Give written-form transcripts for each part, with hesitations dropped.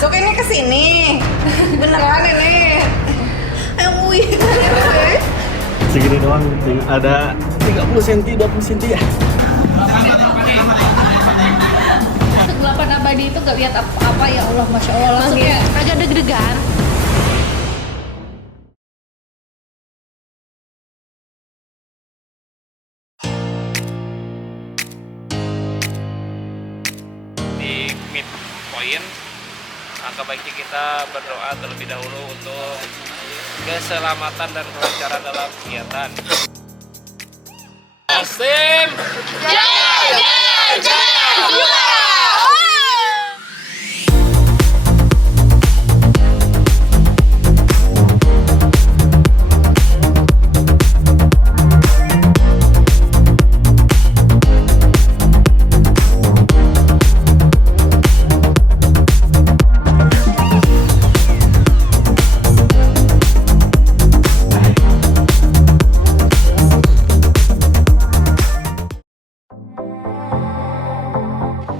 masuk ini ke sini. Beneran ini. Wih. Segini doang, ada 30 cm, 20 cm ya. Kegelapan abadi itu gak lihat apa-apa, ya Allah, Masya Allah, langsung kayak agak deg-degan. Di midpoint, maka baiknya kita berdoa terlebih dahulu untuk keselamatan dan kelancaran dalam kegiatan. Asim!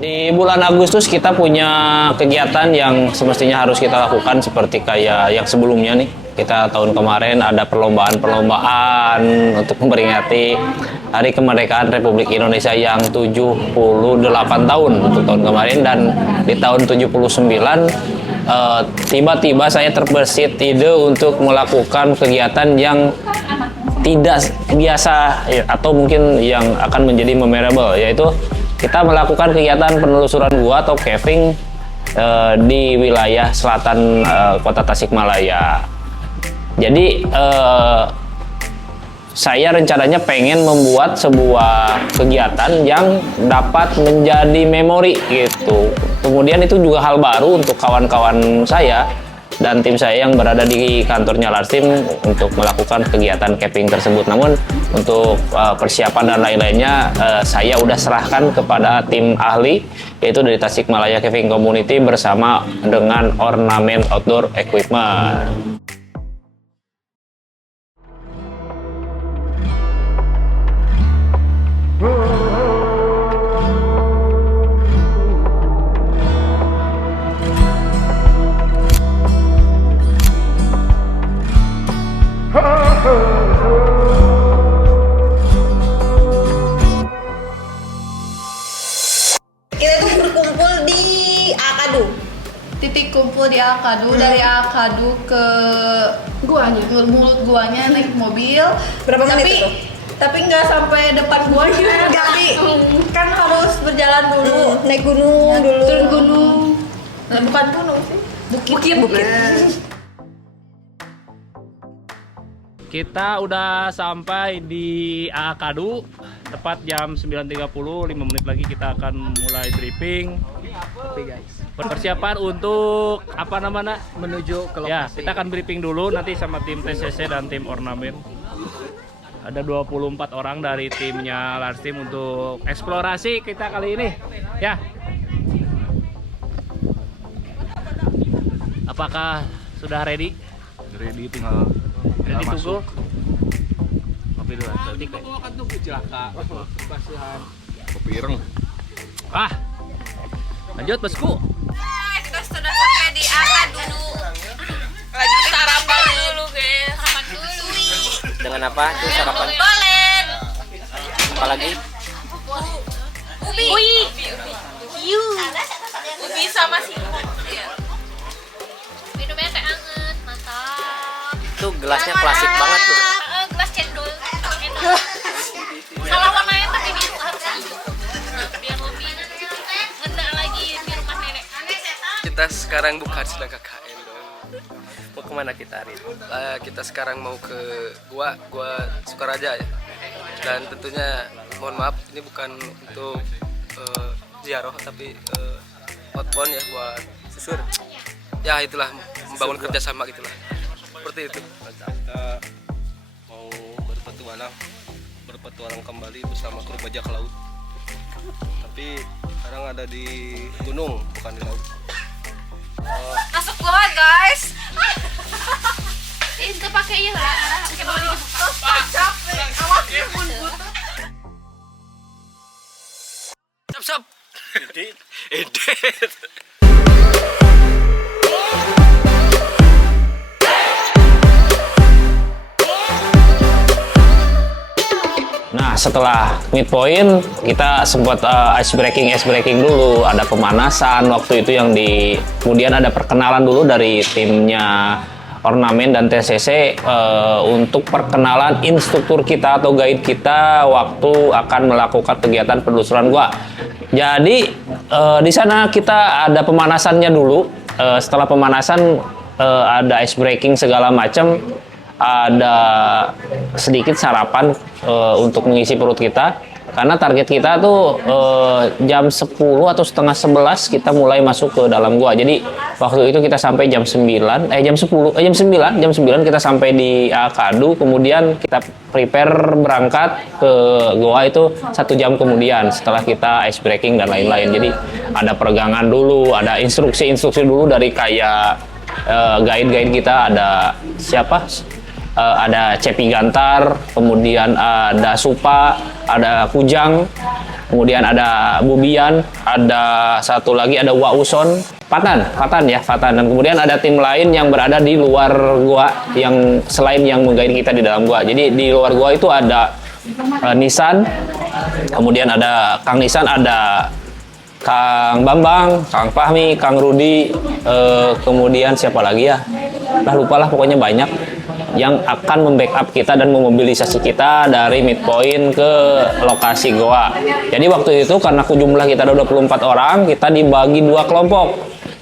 Di bulan Agustus kita punya kegiatan yang semestinya harus kita lakukan seperti kayak yang sebelumnya nih. Kita tahun kemarin ada perlombaan untuk memperingati Hari Kemerdekaan Republik Indonesia yang 78 tahun untuk tahun kemarin, dan di tahun 79 tiba-tiba saya terbersit ide untuk melakukan kegiatan yang tidak biasa atau mungkin yang akan menjadi memorable, yaitu kita melakukan kegiatan penelusuran gua atau caving di wilayah selatan kota Tasikmalaya. Jadi saya rencananya pengen membuat sebuah kegiatan yang dapat menjadi memori gitu. Kemudian itu juga hal baru untuk kawan-kawan saya dan tim saya yang berada di kantornya Larsim untuk melakukan kegiatan camping tersebut. Namun untuk persiapan dan lain-lainnya saya udah serahkan kepada tim ahli, yaitu dari Tasikmalaya Caving Community bersama dengan Ornamen Outdoor Equipment. Kita tuh berkumpul di Akadu. Titik kumpul di Akadu, dari Akadu ke guanya, mulut guanya naik mobil. Berapa menit itu? Tapi nggak sampai depan guanya. Tapi Kan harus berjalan dulu, naik gunung dulu. turun gunung. Nah, bukan gunung sih, bukit. Kita udah sampai di Akadu tepat jam 9.30, 5 menit lagi kita akan mulai briefing. Oke guys, persiapan untuk apa namanya Menuju ke lokasi. ya, kita akan briefing dulu nanti sama tim TCC dan tim Ornamen. Ada 24 orang dari timnya Larsim untuk eksplorasi kita kali ini ya. Apakah sudah ready? Ready, tinggal Ditunggu. Kopi dulu. Detik. akan tunggu celaka. Kasihan. Kopi ireng. Lanjut bosku. Kita sudah sampai di Akadu. Lagi sarapan dulu, guys. Sarapan dulu. Dengan apa? Itu sarapan. Tolen. Apa lagi? Ubi. Ubi sama singkong. Minumnya teh anget, mantap. Itu gelasnya klasik banget tuh. Gelas cendol. Salah warnanya tapi biru harus hijau. Biar lebih ngena lagi di rumah nenek. Kita sekarang bukan sedang KKN dong. Mau kemana kita hari ini? Kita sekarang mau ke gua Sukaraja ya. Dan tentunya mohon maaf ini bukan untuk ziarah tapi outbound ya buat susur. Ya itulah membangun kerjasama gitulah. Seperti itu. Kita mau berpetualang kembali bersama kru bajak laut. Tapi sekarang ada di gunung bukan di laut. Masuk gua, guys. Itu pakai iya lah. Capek. Awas pun Sap. Edit. setelah midpoint kita sempat ice breaking dulu, ada pemanasan waktu itu kemudian ada perkenalan dulu dari timnya Ornamen dan TCC untuk perkenalan instruktur kita atau guide kita waktu akan melakukan kegiatan penelusuran gua. Jadi di sana kita ada pemanasannya dulu. Setelah pemanasan ada ice breaking segala macam, ada sedikit sarapan untuk mengisi perut kita. Karena target kita tuh jam 10 atau setengah 11 kita mulai masuk ke dalam gua. Jadi waktu itu kita sampai jam 9 jam 9 kita sampai di Akadu, kemudian kita prepare berangkat ke gua itu 1 jam kemudian setelah kita ice breaking dan lain-lain. Jadi ada peregangan dulu, ada instruksi dulu dari kayak guide kita, ada siapa? Ada Cepi Gantar, kemudian ada Supa, ada Kujang, kemudian ada Bubian, ada satu lagi ada Wauson, Fatan, dan kemudian ada tim lain yang berada di luar gua yang selain yang mengguide kita di dalam gua. Jadi di luar gua itu ada Nisan, kemudian ada Kang Nisan, ada Kang Bambang, Kang Fahmi, Kang Rudi, kemudian siapa lagi ya? Lupa lah, pokoknya banyak yang akan membackup kita dan memobilisasi kita dari midpoint ke lokasi goa. Jadi waktu itu karena jumlah kita ada 24 orang, kita dibagi 2 kelompok.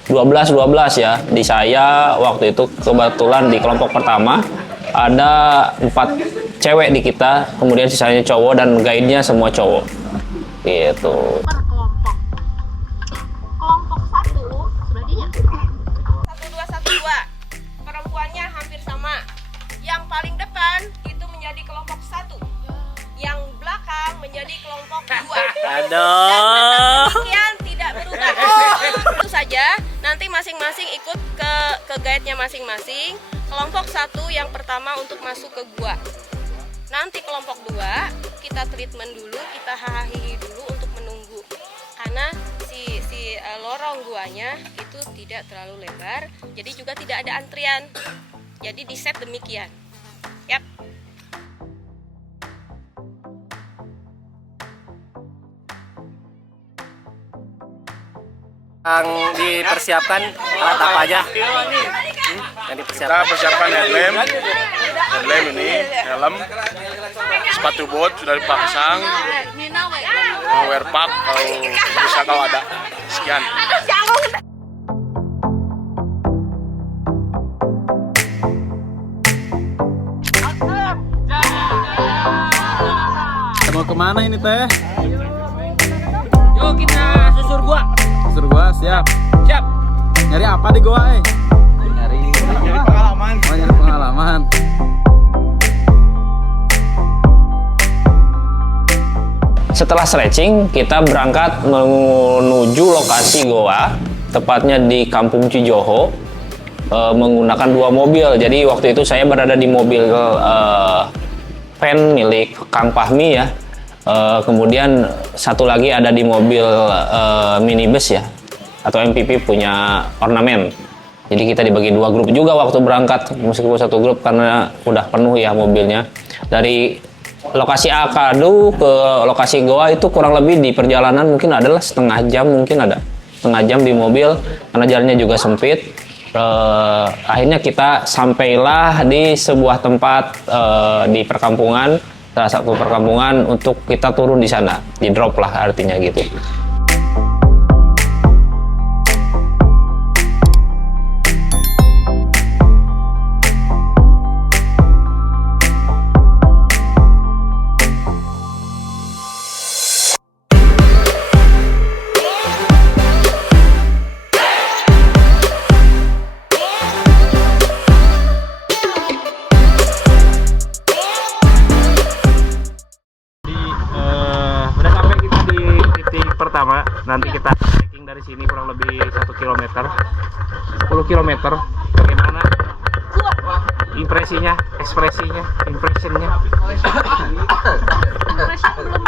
12 ya. Di saya waktu itu kebetulan di kelompok pertama ada 4 cewek di kita, kemudian sisanya cowok dan guide-nya semua cowok. Gitu. Kelompok 1 berarti ya 1212. Perempuannya hampir sama. Yang paling depan itu menjadi kelompok 1, yang belakang menjadi kelompok 2. Aduh. Demikian tidak berubah. Itu saja. Nanti masing-masing ikut ke guide-nya masing-masing. Kelompok 1 yang pertama untuk masuk ke gua. Nanti kelompok 2 kita treatment dulu, kita hahihi dulu untuk menunggu. Karena si lorong guanya itu tidak terlalu lebar, jadi juga tidak ada antrian. Jadi di set demikian. Yap. Yang dipersiapkan alat apa aja? Yang dipersiapkan? Kita persiapkan headlamp ini, helm, sepatu bot sudah dipasang, wear pack kalau ada. Sekian. Mau kemana ini teh? Yuk kita susur gua. Susur gua, siap. Siap. Nyari apa di gua, Nyari pengalaman. Oh, nyari pengalaman. Setelah stretching, kita berangkat menuju lokasi goa, tepatnya di Kampung Cijoho, menggunakan 2 mobil. Jadi waktu itu saya berada di mobil van milik Kang Fahmi ya. Kemudian satu lagi ada di mobil minibus ya, atau MPV punya Ornamen. Jadi kita dibagi 2 grup juga waktu berangkat, meskipun 1 grup karena udah penuh ya mobilnya. Dari lokasi Akadu ke lokasi goa itu kurang lebih di perjalanan mungkin adalah setengah jam di mobil karena jalannya juga sempit. Akhirnya kita sampailah di sebuah tempat di perkampungan, salah satu perkampungan untuk kita turun di sana, di drop lah artinya gitu. Pertama, nanti kita trekking dari sini kurang lebih 1 km, 10 km. Bagaimana impresinya, impressionnya?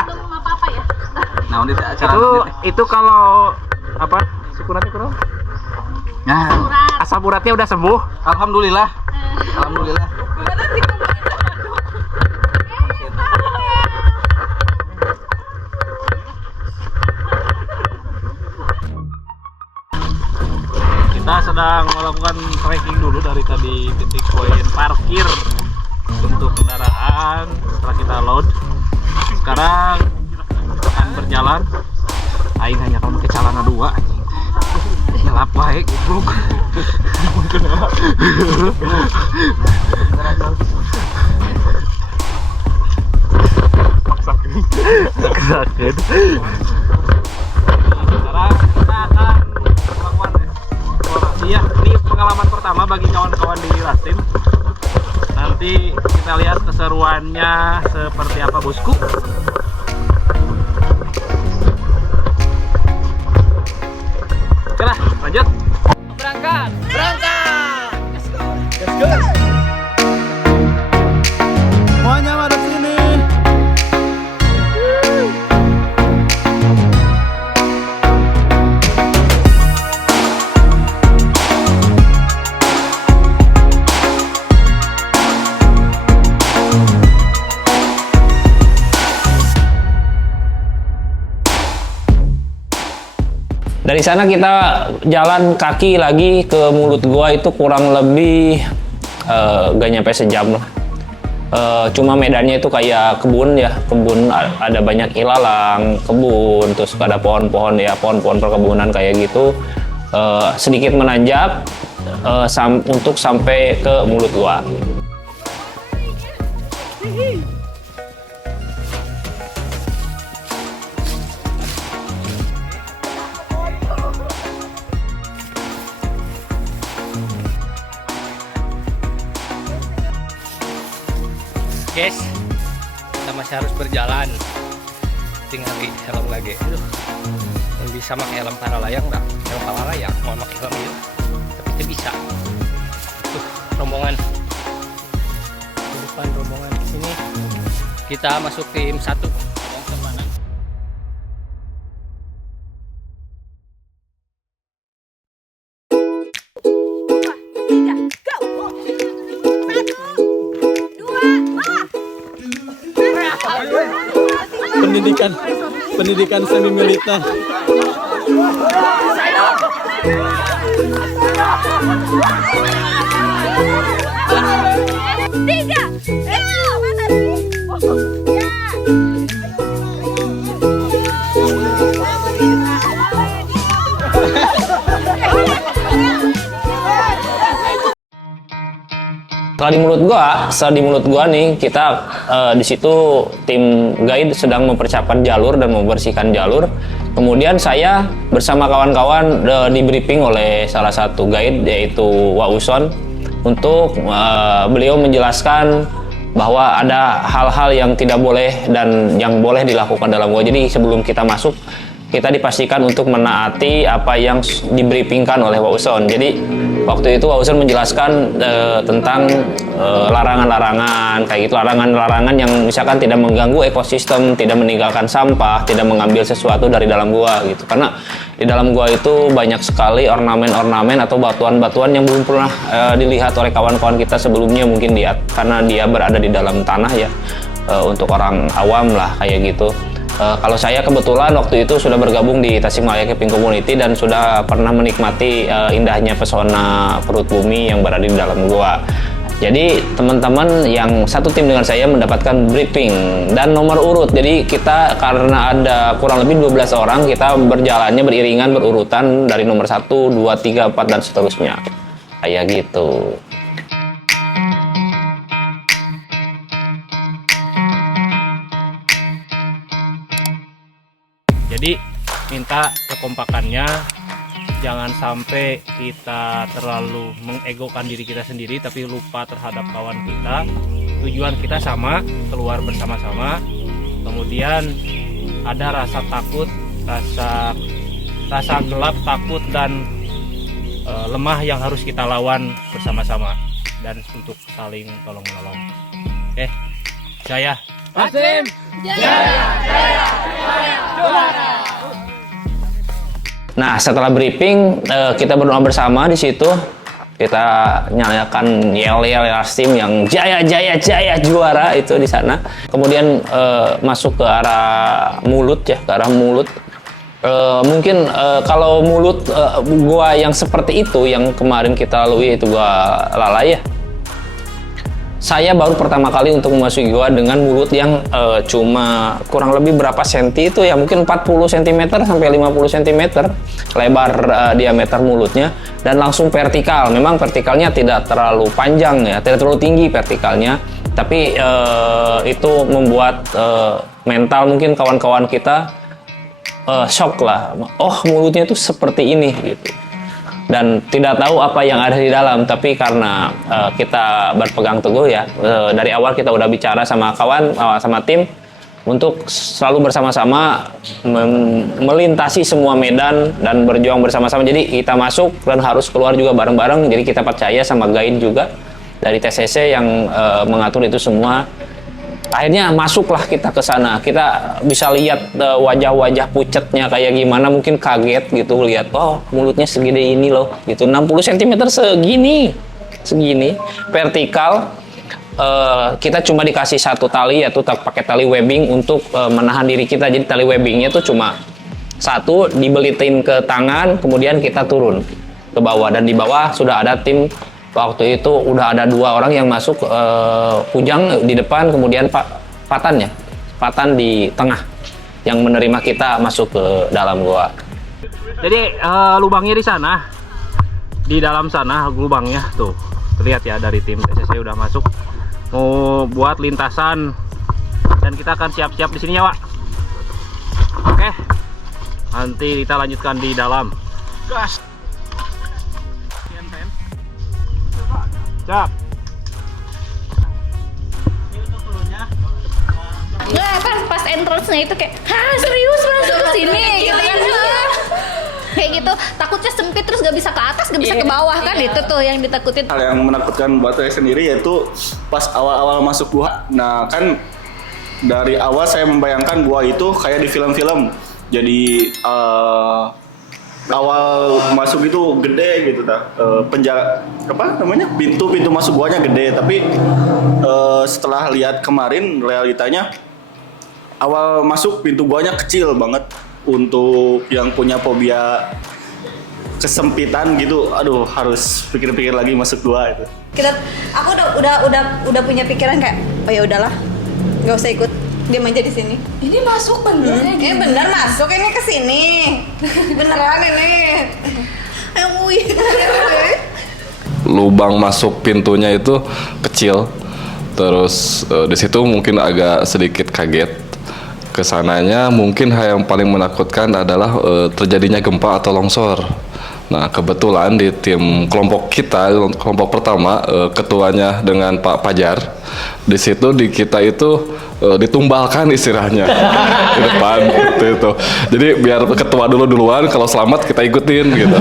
belum apa-apa ya. Nah, itu kalau apa? Syukuran. Nah, asam uratnya udah sembuh. Alhamdulillah. lakukan trekking dulu dari tadi titik poin parkir untuk kendaraan setelah kita load. Sekarang akan berjalan. Aing hanya kalau pakai celana 2 nyelap baik goblok. Maksakeun. Sekarang kita akan melakukan eksplorasi ya. Ini pengalaman pertama bagi kawan-kawan di Rasim. Nanti kita lihat keseruannya seperti apa, bosku. Oke lah, lanjut. Berangkat. Let's go. Semuanya pada sini. Dari sana kita jalan kaki lagi ke mulut gua itu kurang lebih gak nyampe sejam lah. Cuma medannya itu kayak kebun ya, kebun ada banyak ilalang, kebun, terus ada pohon-pohon ya, pohon-pohon perkebunan kayak gitu. Sedikit menanjak untuk sampai ke mulut gua. Guys, kita masih harus berjalan. Tinggal di helm lagi. Aduh, bisa pakai helm paralayang nggak? Helm paralayang, mau pakai helm itu, tapi itu bisa. Rombongan di depan, rombongan di sini. Kita masuk tim 1. Pendidikan semi militer. Setelah di mulut gua nih kita di situ tim guide sedang mempersiapkan jalur dan membersihkan jalur. Kemudian saya bersama kawan-kawan di briefing oleh salah satu guide yaitu Wauson untuk beliau menjelaskan bahwa ada hal-hal yang tidak boleh dan yang boleh dilakukan dalam gua. Jadi sebelum kita masuk kita dipastikan untuk menaati apa yang dibriefingkan oleh Wauson. Jadi waktu itu Wauson menjelaskan tentang larangan-larangan kayak gitu, larangan-larangan yang misalkan tidak mengganggu ekosistem, tidak meninggalkan sampah, tidak mengambil sesuatu dari dalam gua gitu. Karena di dalam gua itu banyak sekali ornamen-ornamen atau batuan-batuan yang belum pernah dilihat oleh kawan-kawan kita sebelumnya mungkin karena dia berada di dalam tanah ya, untuk orang awam lah kayak gitu. Kalau saya kebetulan waktu itu sudah bergabung di Tasikmalaya Camping Community dan sudah pernah menikmati indahnya pesona perut bumi yang berada di dalam gua. Jadi teman-teman yang satu tim dengan saya mendapatkan briefing dan nomor urut. Jadi kita karena ada kurang lebih 12 orang, kita berjalannya beriringan berurutan dari nomor 1, 2, 3, 4 dan seterusnya. Kayak gitu. Jadi minta kekompakannya, jangan sampai kita terlalu mengegokan diri kita sendiri tapi lupa terhadap kawan kita. Tujuan kita sama, keluar bersama-sama. Kemudian ada rasa takut, rasa gelap, takut dan lemah yang harus kita lawan bersama-sama dan untuk saling tolong menolong. Oke, Jaya. Rasim. Nah, setelah briefing kita berdoa bersama di situ. Kita nyalakan yel-yel Rasim yang jaya juara itu di sana. Kemudian masuk ke arah mulut ya, ke arah mulut. Mungkin kalau mulut gua yang seperti itu yang kemarin kita lalui itu gua lalai ya. Saya baru pertama kali untuk memasuki gua dengan mulut yang cuma kurang lebih berapa senti itu ya, mungkin 40 cm sampai 50 cm lebar diameter mulutnya, dan langsung vertikal. Memang vertikalnya tidak terlalu panjang ya, tidak terlalu tinggi vertikalnya, tapi itu membuat mental mungkin kawan-kawan kita shock lah. Oh, mulutnya tuh seperti ini gitu. Dan tidak tahu apa yang ada di dalam, tapi karena kita berpegang teguh ya, dari awal kita udah bicara sama kawan, sama tim untuk selalu bersama-sama melintasi semua medan dan berjuang bersama-sama. Jadi kita masuk dan harus keluar juga bareng-bareng. Jadi kita percaya sama guide juga dari TCC yang mengatur itu semua. Akhirnya masuklah kita ke sana. Kita bisa lihat wajah-wajah pucetnya kayak gimana, mungkin kaget gitu lihat, oh mulutnya segede ini loh gitu, 60 cm segini vertikal. Kita cuma dikasih satu tali, yaitu pakai tali webbing untuk menahan diri kita. Jadi tali webbingnya tuh cuma satu, dibelitin ke tangan, kemudian kita turun ke bawah, dan di bawah sudah ada tim. Waktu itu udah ada 2 orang yang masuk, Kujang di depan, kemudian Patan di tengah yang menerima kita masuk ke dalam gua. Jadi lubangnya di sana, di dalam sana lubangnya tuh terlihat ya, dari tim TCC udah masuk mau buat lintasan, dan kita akan siap-siap di sini ya, Wak. Oke, nanti kita lanjutkan di dalam. Gas. Siap. Nggak, pas entrance-nya itu kayak, hah serius masuk ke sini gitu kan. Kayak gitu, takutnya sempit terus gak bisa ke atas, gak bisa ke bawah kan, itu tuh yang ditakutin. Hal yang menakutkan buat saya sendiri yaitu pas awal-awal masuk gua. Nah kan dari awal saya membayangkan gua itu kayak di film-film. Jadi awal masuk itu gede gitu penjara apa namanya, pintu masuk guanya gede, tapi setelah lihat kemarin realitanya awal masuk pintu guanya kecil banget. Untuk yang punya fobia kesempitan gitu, aduh harus pikir-pikir lagi masuk gua itu. Aku udah punya pikiran kayak, oh ya udahlah, nggak usah ikut, diam aja di sini. Ini masuk bener ya? Bener masuk ini ke sini, beneran ini. Lubang masuk pintunya itu kecil, terus di situ mungkin agak sedikit kaget. Kesananya mungkin hal yang paling menakutkan adalah terjadinya gempa atau longsor. Nah kebetulan di tim kelompok kita, kelompok pertama, ketuanya dengan Pak Pajar, di situ di kita itu ditumbalkan istilahnya di depan gitu itu. Jadi biar ketua duluan, kalau selamat kita ikutin gitu.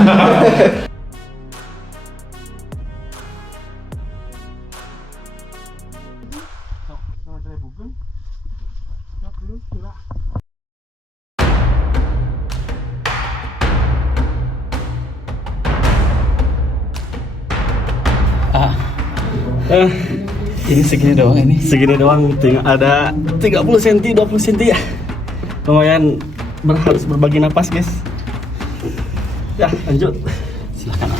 Ini segini doang ini. Segini doang, tinggal ada 30 cm, 20 cm ya. Lumayan harus berbagi napas, guys. Ya, lanjut. Silakan.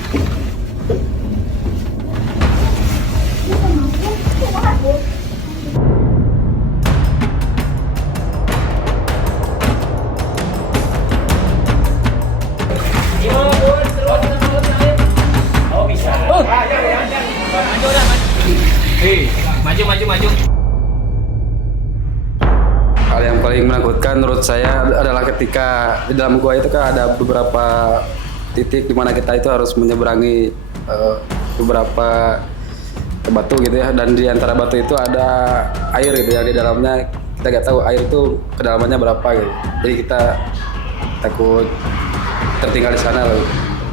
Maju. Hal yang paling menakutkan menurut saya adalah ketika di dalam gua itu kan ada beberapa titik di mana kita itu harus menyeberangi beberapa batu gitu ya, dan di antara batu itu ada air gitu ya, di dalamnya kita nggak tahu air itu kedalamannya berapa gitu. Jadi kita takut tertinggal di sana loh,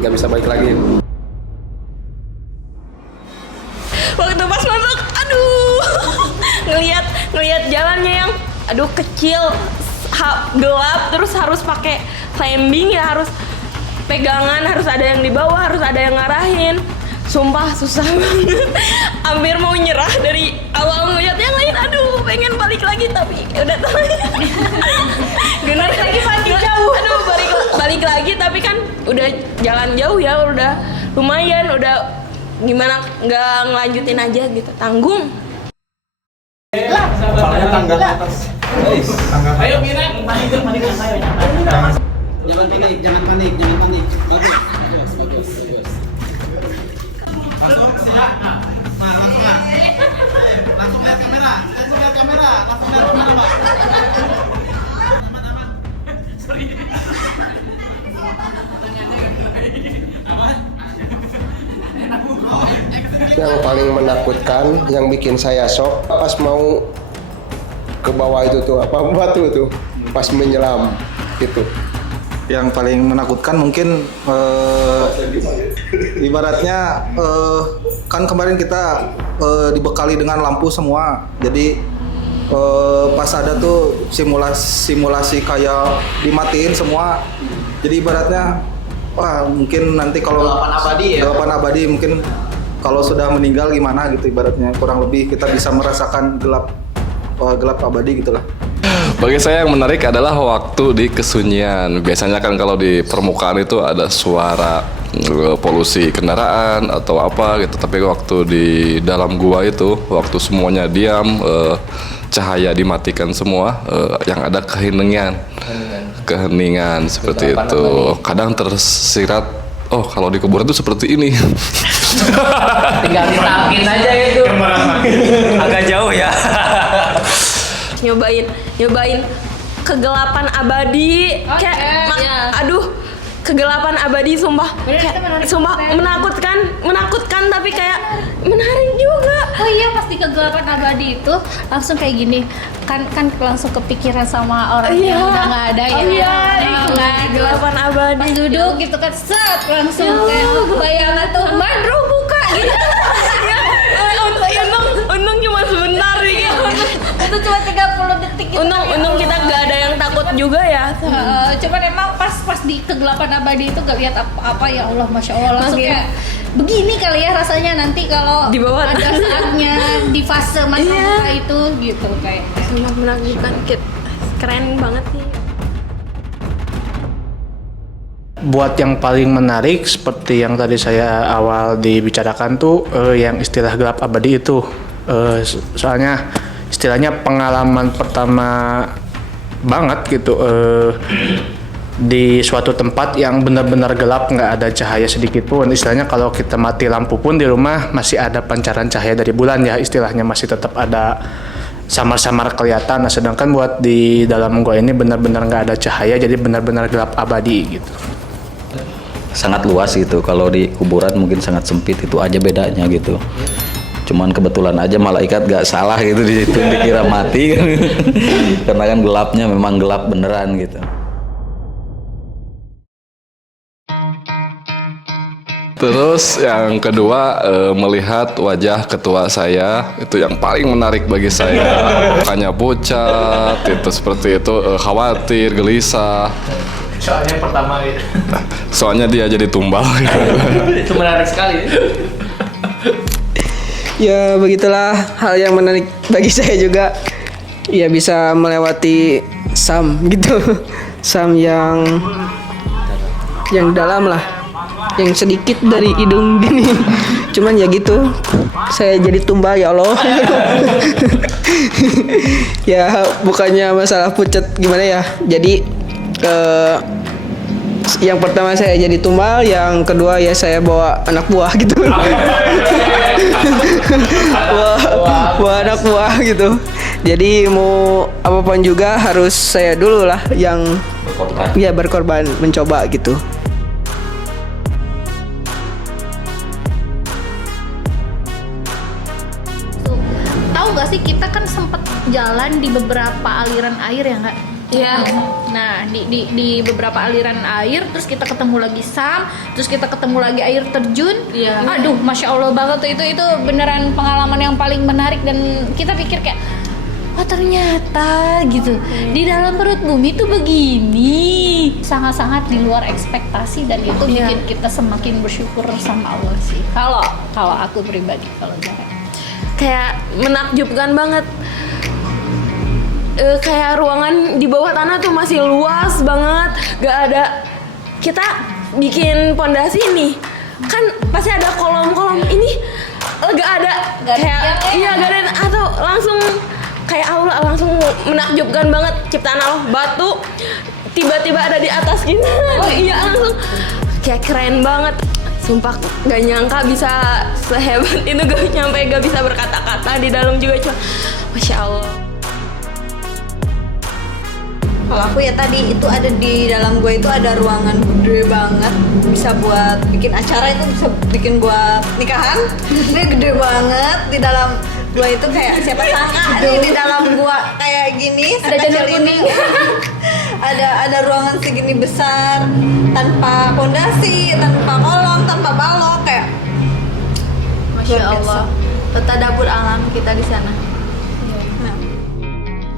nggak bisa balik lagi. Waktu pas masuk, aduh, ngelihat jalannya yang, aduh kecil, gelap, terus harus pakai climbing ya, harus pegangan, harus ada yang di bawah, harus ada yang ngarahin. Sumpah susah banget, hampir mau nyerah dari awal ngeliat yang lain. Aduh, pengen balik lagi tapi udah tahu. Balik lagi makin jauh. Aduh, tapi kan udah jalan jauh ya, udah lumayan, udah gimana nggak ngelanjutin aja gitu, tanggung. Ayo Mira, panik. Jangan panik. Bagus. Langsung lihat kamera, Yang paling menakutkan, yang bikin saya shock pas mau ke bawah itu tuh batu tuh pas menyelam gitu. Yang paling menakutkan mungkin ibaratnya kan kemarin kita dibekali dengan lampu semua, jadi pas ada tuh simulasi kayak dimatiin semua, jadi ibaratnya wah mungkin nanti kalau gelapan abadi mungkin kalau sudah meninggal gimana gitu, ibaratnya kurang lebih kita bisa merasakan gelap abadi gitulah. Bagi saya yang menarik adalah waktu di kesunyian. Biasanya kan kalau di permukaan itu ada suara polusi kendaraan atau apa gitu. Tapi waktu di dalam gua itu, waktu semuanya diam, cahaya dimatikan semua, yang ada keheningan seperti itu. Kadang tersirat, oh kalau di kuburan itu seperti ini. Tinggal ditakin aja itu. Agak jauh ya. nyobain kegelapan abadi, aduh, kegelapan abadi sumpah menakutkan tapi kayak menarik juga. Oh iya, pasti kegelapan abadi itu langsung kayak gini kan langsung kepikiran sama orang yang udah nggak ada Kegelapan abadi pas duduk gitu kan, set langsung kayak bayangan tuh mandro buka gitu. Untung cuma sebentar gitu. Itu cuma 30 detik gitu. Untung kita nggak ada yang takut juga ya. Cuman emang pas di kegelapan abadi itu gak lihat apa-apa, ya Allah, masya Allah, langsung kayak begini kali ya rasanya nanti kalau di bawah ada saatnya di fase masa itu gitu, kayak sangat menakjubkan, keren banget sih. Buat yang paling menarik seperti yang tadi saya awal dibicarakan tuh yang istilah gelap abadi itu, soalnya istilahnya pengalaman pertama banget gitu, di suatu tempat yang benar-benar gelap, nggak ada cahaya sedikit pun. Istilahnya kalau kita mati lampu pun di rumah masih ada pancaran cahaya dari bulan ya, istilahnya masih tetap ada samar-samar kelihatan. Nah, sedangkan buat di dalam gua ini benar-benar nggak ada cahaya, jadi benar-benar gelap abadi gitu. Sangat luas gitu. Kalau di kuburan mungkin sangat sempit, itu aja bedanya gitu. Cuman kebetulan aja malaikat gak salah gitu di situ, dikira mati karena kan gelapnya memang gelap beneran gitu. Terus yang kedua, melihat wajah ketua saya itu yang paling menarik bagi saya. Mukanya pucat, itu seperti itu, khawatir, gelisah. Soalnya yang pertama gitu. Soalnya dia jadi tumbal gitu. Itu menarik sekali. Ya begitulah hal yang menarik bagi saya juga. Ya bisa melewati sam gitu. Sam yang dalam lah. Yang sedikit dari hidung gini. Cuman ya gitu. Saya jadi tumbal, ya Allah. Ya bukannya masalah pucat gimana ya. Jadi yang pertama saya jadi tumbal, yang kedua ya saya bawa anak buah gitu. bawa anak buah gitu. Jadi mau apapun juga harus saya dulu lah yang berkorban mencoba gitu. Tahu nggak sih, kita kan sempet jalan di beberapa aliran air ya nggak? Iya. Nah di beberapa aliran air, terus kita ketemu lagi sam, terus kita ketemu lagi air terjun. Iya. Aduh, masya Allah banget tuh, itu beneran pengalaman yang paling menarik, dan kita pikir kayak, oh ternyata gitu di dalam perut bumi tuh begini, sangat-sangat di luar ekspektasi, dan itu bikin kita semakin bersyukur sama Allah sih. Kalau aku pribadi, kalau Zara Kayak menakjubkan banget. Kayak ruangan di bawah tanah tuh masih luas banget, gak ada kita bikin pondasi nih, kan pasti ada kolom-kolom ini gak ada kayak iya gak ada atau langsung kayak aula langsung menakjubkan banget ciptaan Allah, batu tiba-tiba ada di atas gitu. Iya langsung kayak keren banget. Sumpah gak nyangka bisa sehebat itu, gak bisa berkata-kata di dalam juga, cuma Masya Allah. Kalau aku ya tadi itu ada di dalam gua itu ada ruangan gede banget, bisa buat bikin acara, itu bisa bikin buat nikahan. Ini gede banget di dalam gua itu, kayak siapa sangka di dalam gua kayak gini Ada janur kuning. ada ruangan segini besar tanpa fondasi, tanpa kolong, tanpa balok, kayak Masya Allah. Tadabur alam kita di sana.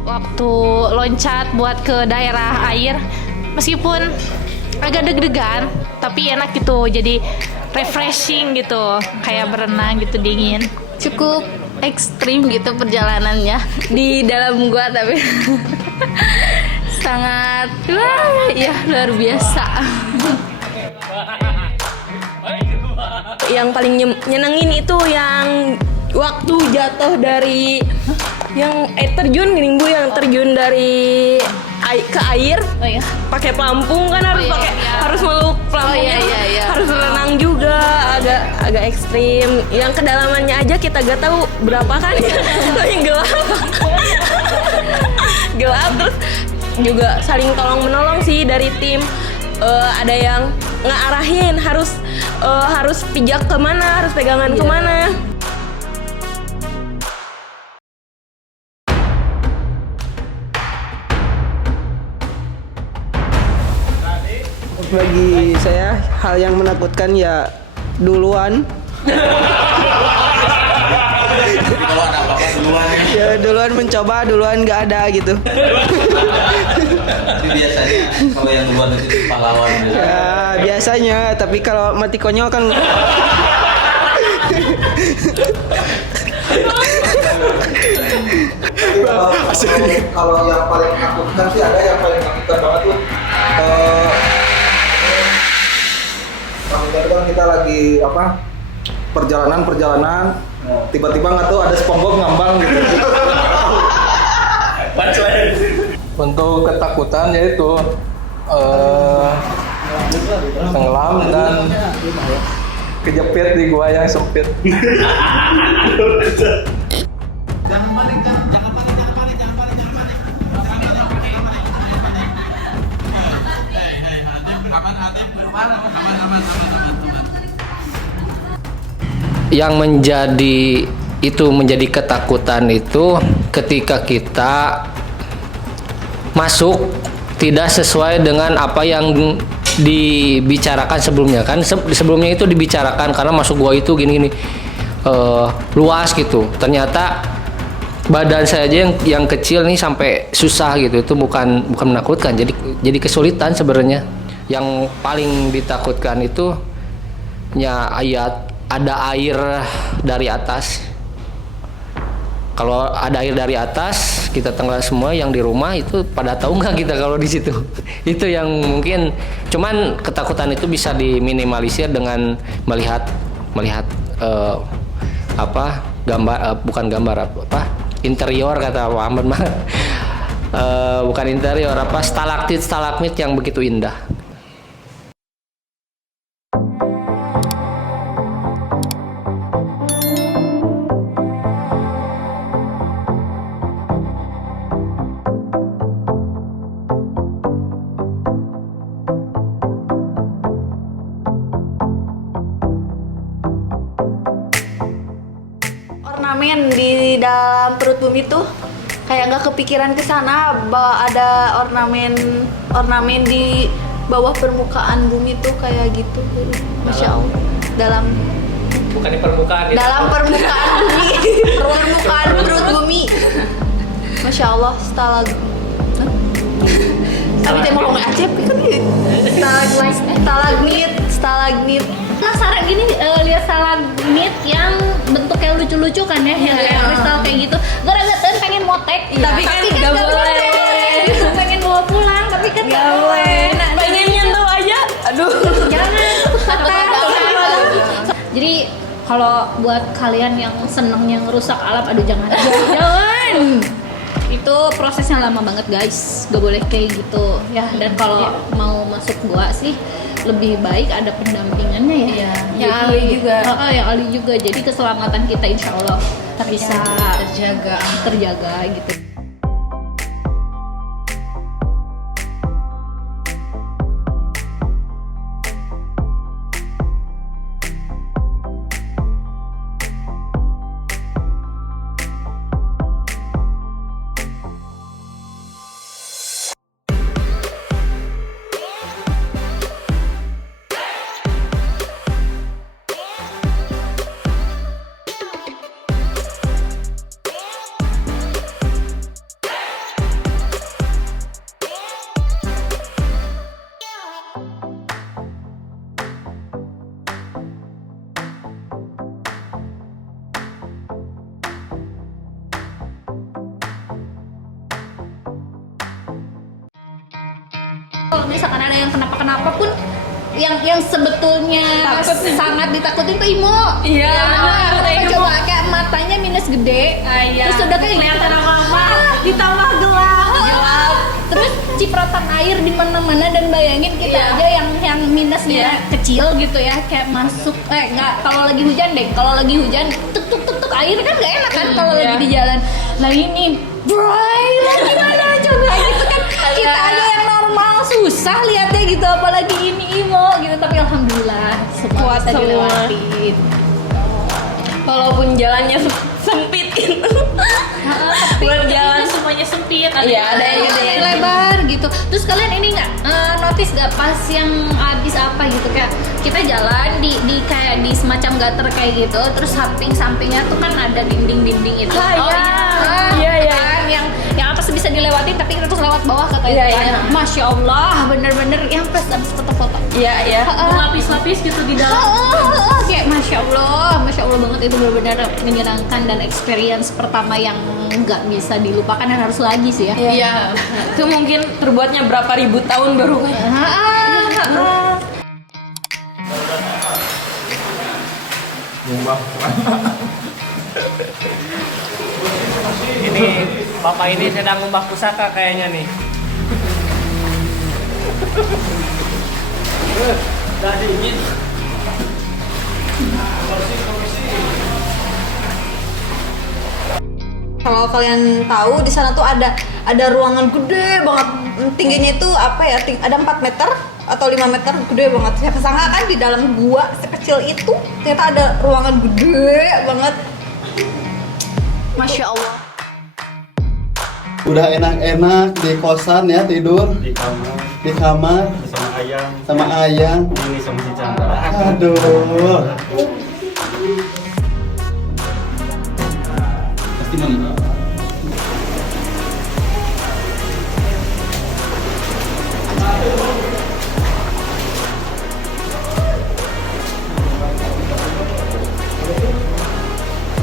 Waktu loncat buat ke daerah air, meskipun agak deg-degan, tapi enak gitu, jadi refreshing gitu, kayak berenang gitu, dingin. Cukup ekstrim gitu perjalanannya di dalam gua, tapi sangat ya luar biasa. Yang paling nyenengin itu yang waktu jatuh dari yang terjun gini Bu, yang terjun dari ke air pakai pelampung kan, harus pakai harus meluk pelampungnya, harus renang juga, agak ekstrim. Yang kedalamannya aja kita gak tahu berapa kan, yang gelap gelap. Terus juga saling tolong menolong sih dari tim. Ada yang ngarahin harus pijak kemana, harus pegangan kemana. Bagi saya hal yang menakutkan ya duluan. Ya duluan mencoba, duluan nggak ada gitu. Tapi biasanya kalau yang duluan itu pahlawan. Ya biasanya, tapi kalau mati konyol kan. Kalau yang paling menakutkan sih ada yang paling menakutkan banget tuh. Kan kita lagi perjalanan tiba-tiba nggak tahu ada SpongeBob ngambang gitu. Untuk ketakutan yaitu tenggelam dan kejepit di gua yang sempit. Jangan panik, jangan panik. Yang menjadi ketakutan itu ketika kita masuk tidak sesuai dengan apa yang dibicarakan sebelumnya. Kan sebelumnya itu dibicarakan karena masuk gua itu gini-gini luas gitu. Ternyata badan saya aja yang kecil nih sampai susah gitu. Itu bukan menakutkan, jadi kesulitan sebenarnya. Yang paling ditakutkan itu ya ada air dari atas. Kalau ada air dari atas, kita tenggelam semua. Yang di rumah itu pada tahu nggak kita kalau di situ? Itu yang mungkin. Cuman ketakutan itu bisa diminimalisir dengan melihat interior kata Pak Ahmad mah. Bukan interior, stalaktit yang begitu indah. Ornamen di dalam perut bumi tuh kayak nggak kepikiran ke sana bahwa ada ornamen di bawah permukaan bumi tuh kayak gitu. Masya Allah. Bukan di permukaan. Dalam permukaan bumi, permukaan perut bumi. Masya Allah, tapi mau ngomong aja kan stalagmit. Penasaran gini lihat stalagmit yang bentuknya lucu-lucu kan ya, yang kayak kristal kayak gitu. Gara-gara pengen motek, Tapi kan nggak boleh. Pengen bawa pulang, tapi kan nggak boleh. Pengen nyentuh aja, aduh Kalau buat kalian yang seneng yang ngerusak alam, aduh jangan. Jangan. Itu prosesnya lama banget guys, gak boleh kayak gitu ya. Dan kalau mau masuk gua sih lebih baik ada pendampingannya ya. Yang ahli juga. Yang ahli juga. Jadi keselamatan kita insya Allah bisa terjaga gitu. Kalau misalkan ada yang kenapa-kenapa pun yang sebetulnya sangat ditakutin tuh Imo. Iya, coba kayak matanya minus gede. Terus udah kayak kelihatan apa-apa, ditambah gelap. Terus cipratan air di mana-mana, dan bayangin kita aja yang minusnya kecil gitu ya, kayak masuk enggak, kalau lagi hujan deh. Kalau lagi hujan tuk air kan enggak enak kan kalau lagi di jalan. Lah ini bray, gimana coba gitu kan. Kita aja yang normal susah lihatnya gitu, apalagi ini Imo gitu. Tapi alhamdulillah semua bisa dilewatin. Walaupun jalannya sempit gitu. Buat jalan semuanya sempit. Iya, ada yang lebar gitu. Terus kalian ini nggak notice nggak pas yang habis apa gitu, kayak kita jalan di kayak di semacam gutter kayak gitu, terus sampingnya tuh kan ada dinding itu. Iya. Yang apa sih bisa dilewatin, tapi kita terus lewat bawah katanya. Iya. Masya Allah, bener-bener yang pas habis foto-foto. Iya. Lapis-lapis gitu di dalam. Kayak masya Allah banget, itu benar-benar menyenangkan dan experience pertama yang nggak bisa dilupakan dan harus lagi sih ya. Iya. Itu mungkin terbuatnya berapa ribu tahun baru kan. Ini bapak ini sedang ngumbah pusaka kayaknya nih. Udah dingin. Kalau kalian tahu di sana tuh ada ruangan gede banget, tingginya itu apa ya? Ada 4 meter atau 5 meter, gede banget. Saya kesangka kan di dalam gua sekecil itu ternyata ada ruangan gede banget. Masya Allah. Udah enak-enak di kosan ya, tidur di kamar sama ayang ini sama si Chandra. Aduh. Pasti mana?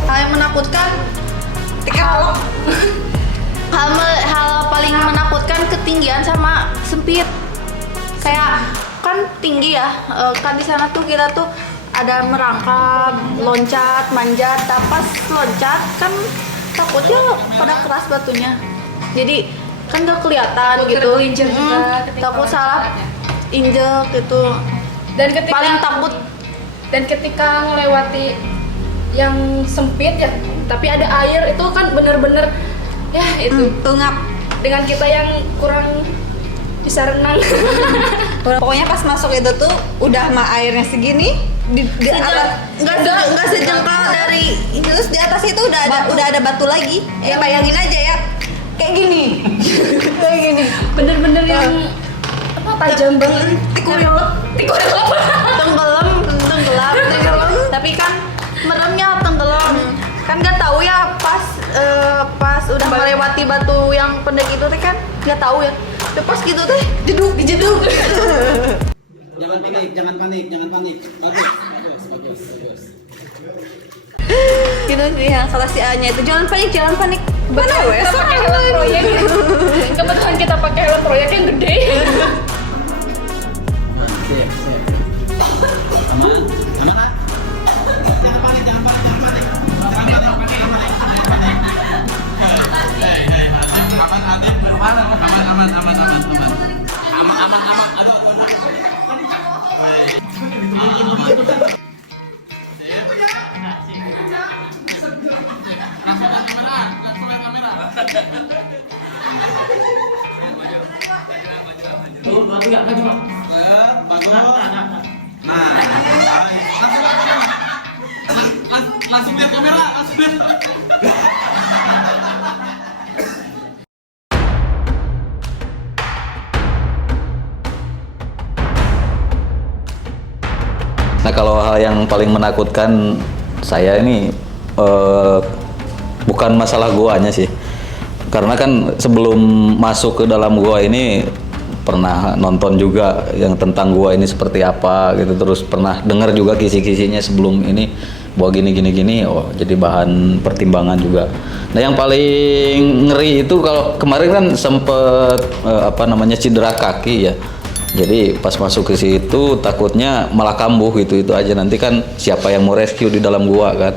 Hal yang menakutkan hal paling menakutkan ketinggian sama sempit. Kayak kan tinggi ya, kan di sana tuh kita tuh ada merangkap, loncat, manjat. Pas loncat kan takutnya pada keras batunya, jadi kan gak kelihatan gitu. Takut salah injek gitu. Dan ketika paling takut. Dan ketika melewati yang sempit ya, tapi ada air, itu kan bener-bener ya itu tungap dengan kita yang kurang bisa renang. Pokoknya pas masuk itu tuh udah airnya segini di atas, nggak sejengkal dari, terus di atas itu udah ada batu lagi. Ya bayangin aja ya, kayak gini. Kayak gini. Bener-bener yang apa, tajam banget. Tenggelam. Tapi kan meremnya tenggelam. Kan nggak tahu ya pas udah melewati batu yang pendek itu teh kan nggak tahu ya. Tapi pas gitu teh dijeduk. Jangan panik. Bagus. Gitu sih yang salah si A-nya itu, jangan panik. Mana wes? Kita pakai helm proyek. Kebetulan kita pakai helm proyek yang gede. Siap. Aman. Jangan panik. Langsung lihat kamera, langsung lihat. Nah kalau hal yang paling menakutkan saya ini bukan masalah guanya sih, karena kan sebelum masuk ke dalam gua ini pernah nonton juga yang tentang gua ini seperti apa gitu, terus pernah dengar juga kisi-kisinya sebelum ini bahwa gini, oh jadi bahan pertimbangan juga. Nah yang paling ngeri itu kalau kemarin kan sempet cedera kaki ya. Jadi pas masuk ke situ takutnya malah kambuh gitu, itu aja. Nanti kan siapa yang mau rescue di dalam gua kan.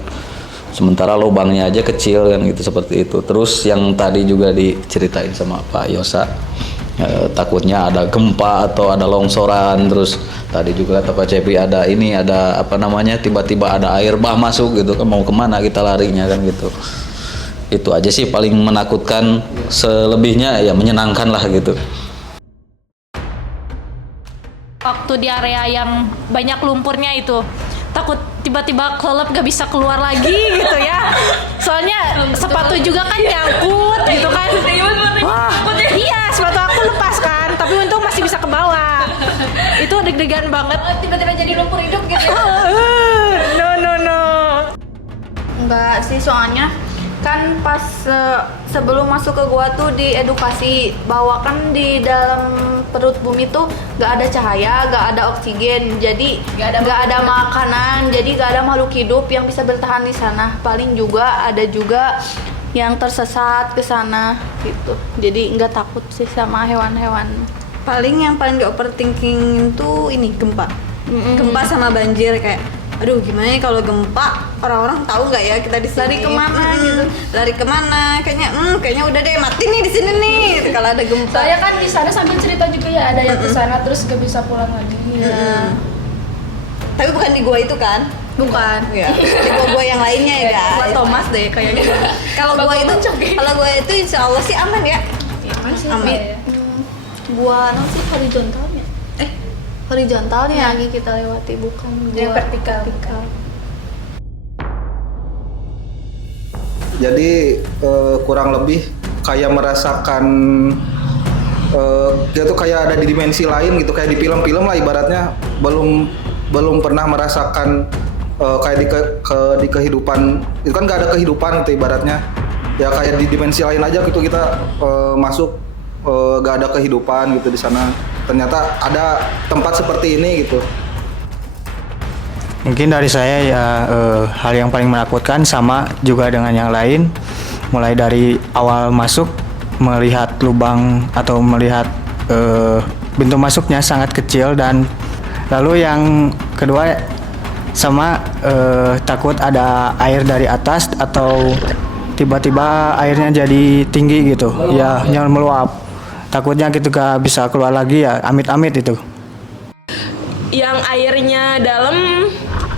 Sementara lubangnya aja kecil kan gitu, seperti itu. Terus yang tadi juga diceritain sama Pak Yosa, takutnya ada gempa atau ada longsoran. Terus tadi juga kata Pak Cepi ada tiba-tiba ada air bah masuk gitu kan, mau kemana kita larinya kan gitu. Itu aja sih paling menakutkan, selebihnya ya menyenangkan lah gitu. Waktu di area yang banyak lumpurnya itu takut tiba-tiba kelelep gak bisa keluar lagi gitu ya, soalnya sepatu juga kan nyangkut gitu kan. Wah, iya sepatu aku lepas kan, tapi untung masih bisa ke bawah. Itu deg-degan banget, tiba-tiba jadi lumpur hidup gitu. No. Enggak sih, soalnya kan pas sebelum masuk ke gua tuh diedukasi bahwa kan di dalam perut bumi tuh gak ada cahaya, gak ada oksigen, jadi gak ada makanan, jadi gak ada makhluk hidup yang bisa bertahan di sana. Paling juga ada juga yang tersesat ke sana gitu. Jadi nggak takut sih sama hewan-hewan. Yang paling di overthinking tuh ini gempa. Gempa sama banjir, kayak aduh gimana ya kalau gempa, orang-orang tahu nggak ya kita di sini Lari kemana gitu? Lari kemana? Kayaknya udah deh mati nih di sini nih. Gitu, kalau ada gempa. Saya kan di sana sambil cerita juga ya, ada yang ke sana terus gak bisa pulang lagi. Tapi bukan di gua itu kan? Bukan. Ya. Di gua yang lainnya ya guys. Gua Thomas deh kayaknya. Kalau gua itu insya Allah sih aman ya. Aman. Gua sih horizontalnya. Horizontalnya lagi kita lewati, bukan Yang vertikal. Jadi kurang lebih kayak merasakan dia tuh kayak ada di dimensi lain gitu, kayak di film-film lah ibaratnya. Belum pernah merasakan kayak di kehidupan itu kan nggak ada kehidupan gitu ibaratnya. Ya kayak di dimensi lain aja gitu kita masuk, nggak ada kehidupan gitu di sana. Ternyata ada tempat seperti ini gitu. Mungkin dari saya ya hal yang paling menakutkan sama juga dengan yang lain, mulai dari awal masuk melihat lubang atau melihat pintu masuknya sangat kecil, dan lalu yang kedua sama takut ada air dari atas atau tiba-tiba airnya jadi tinggi gitu, ya yang meluap. Takutnya gitu gak bisa keluar lagi ya, amit-amit itu. Yang airnya dalam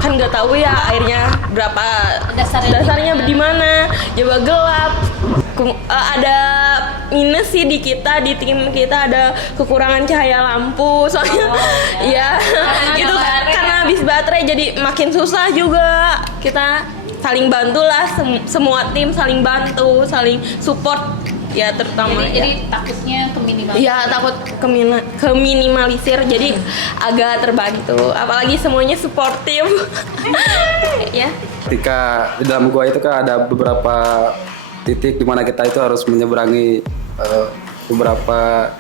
kan nggak tahu ya airnya berapa, dasarnya di mana, coba gelap. Ada minus sih di tim kita, ada kekurangan cahaya lampu soalnya ya gitu karena habis baterai, jadi makin susah juga. Kita saling bantulah, semua tim saling bantu, saling support ya, terutama jadi takutnya ke minimalisir. Ya takut ke minimalisir, jadi agak terbantu, apalagi semuanya suportif. Ya. Ketika di dalam gua itu kan ada beberapa titik di mana kita itu harus menyeberangi beberapa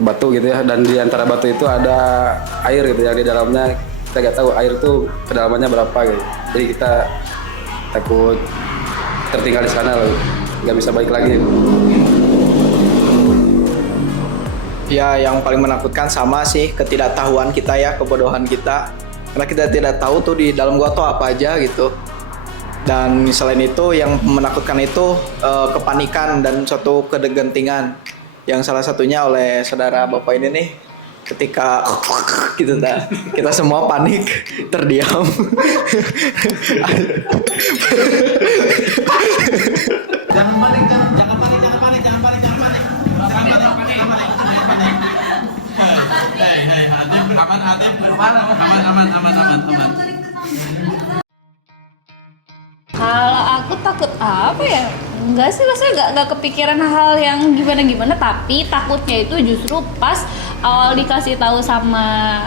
batu gitu ya, dan di antara batu itu ada air gitu ya, di dalamnya kita nggak tahu air itu kedalamannya berapa gitu. Jadi kita takut tertinggal di sana loh, nggak bisa balik lagi. Ya, yang paling menakutkan sama sih ketidaktahuan kita ya, kebodohan kita. Karena kita tidak tahu tuh di dalam gua tuh apa aja gitu. Dan selain itu yang menakutkan itu kepanikan dan suatu kegentingan. yang salah satunya oleh saudara bapak ini nih. Ketika gitu kita semua panik, terdiam. Jangan panik, jangan panik, jangan panik, jangan panik, jangan panik. Hei, aman. Kalau aku takut apa ya? Enggak sih, maksudnya nggak kepikiran hal yang gimana-gimana, tapi takutnya itu justru pas awal dikasih tahu sama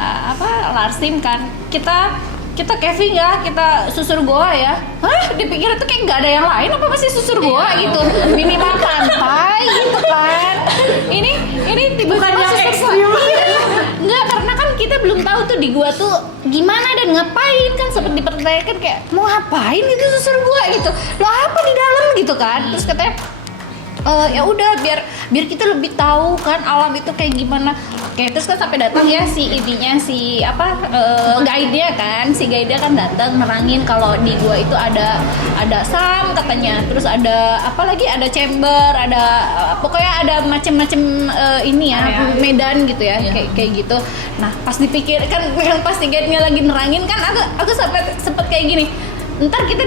Larsim kan, kita Kevin ya, kita susur goa ya. Hah? Dipikir itu kayak nggak ada yang lain apa masih susur goa gitu, minimal pantai gitu kan. Ini bukan yang ekstrim. Enggak, karena kan kita belum tahu tuh di gua tuh gimana dan ngapain kan, sempat dipertanyakan kayak mau ngapain itu susur gua gitu. Lo apa di dalam gitu kan. Terus katanya ya udah biar kita lebih tahu kan alam itu kayak gimana. Oke, terus kan sampai datang ya guide-nya kan. Si guide-nya kan datang nerangin kalau di gua itu ada SAM katanya. Terus ada ada chamber, ada pokoknya ada macem-macem ini ya, medan gitu ya, kayak gitu. Nah, pas dipikir kan pas si guide-nya lagi nerangin kan aku sempet kayak gini. Ntar kita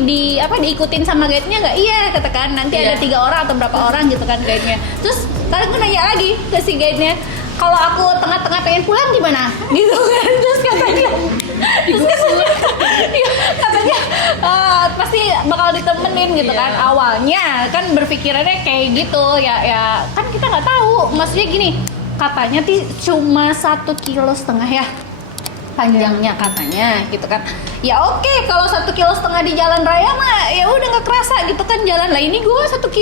diikutin sama guide-nya nggak? Iya, katakan nanti ada 3 orang atau berapa orang gitu kan guide-nya. Terus sekarang aku nanya lagi ke si guide-nya, kalau aku tengah-tengah pengen pulang gimana? Gitu kan. Terus katanya pasti bakal ditemenin gitu kan. Awalnya kan berpikirannya kayak gitu ya kan kita nggak tahu. Maksudnya gini, katanya cuma 1,5 kilo ya panjangnya katanya gitu kan. Ya oke, kalau 1,5 kilo di jalan raya mah ya udah nggak kerasa gitu kan jalan lah. Ini gue 1,5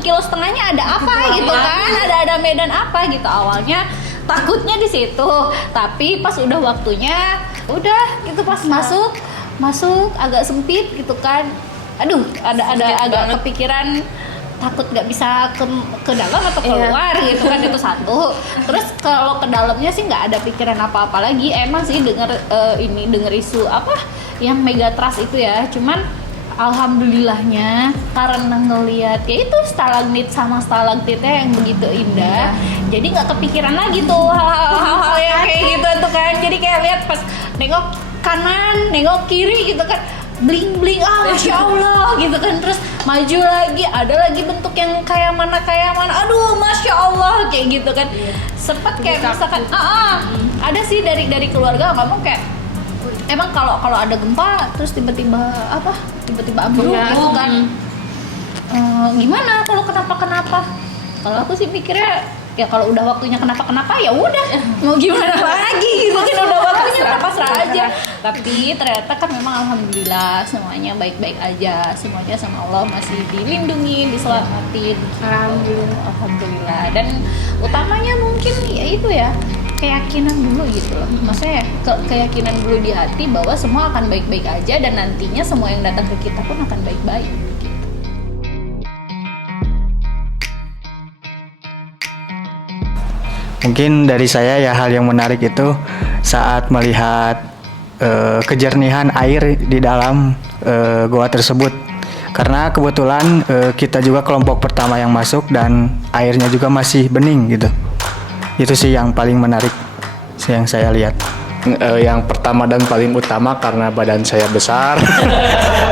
kilo ada apa gitu kan, ada medan apa gitu. Awalnya takutnya di situ, tapi pas udah waktunya udah gitu, pas masuk agak sempit gitu kan. Aduh, ada agak kepikiran takut nggak bisa ke dalam atau keluar gitu kan, itu satu. Terus kalau ke dalamnya sih nggak ada pikiran apa-apa lagi. Emang sih denger isu yang megatrust itu ya, cuman alhamdulillahnya karena ngelihat ya itu stalagmit sama stalagtitnya yang begitu indah, jadi nggak kepikiran lagi tuh hal-hal yang kayak gitu tuh kan. Jadi kayak lihat pas nengok kanan nengok kiri gitu kan, bling masya Allah gitu kan. Terus maju lagi ada lagi bentuk yang kayak mana aduh masya Allah kayak gitu kan. Sempat kayak misalkan ada sih dari keluarga ngomong kayak emang kalau ada gempa terus tiba-tiba ambruk gitu kan, gimana kalau kenapa. Kalau aku sih mikirnya ya kalau udah waktunya kenapa ya udah mau gimana lagi gitu kan, udah waktunya pasrah aja. Tapi ternyata kan memang alhamdulillah semuanya baik-baik aja, semuanya sama Allah masih dilindungi, diselamatin. Alhamdulillah. Dan utamanya mungkin ya itu ya, keyakinan dulu gitu loh. Maksudnya keyakinan dulu di hati bahwa semua akan baik-baik aja, dan nantinya semua yang datang ke kita pun akan baik-baik. Mungkin dari saya ya, hal yang menarik itu saat melihat kejernihan air di dalam goa tersebut. Karena kebetulan kita juga kelompok pertama yang masuk dan airnya juga masih bening gitu. Itu sih yang paling menarik yang saya lihat. Yang pertama dan paling utama karena badan saya besar.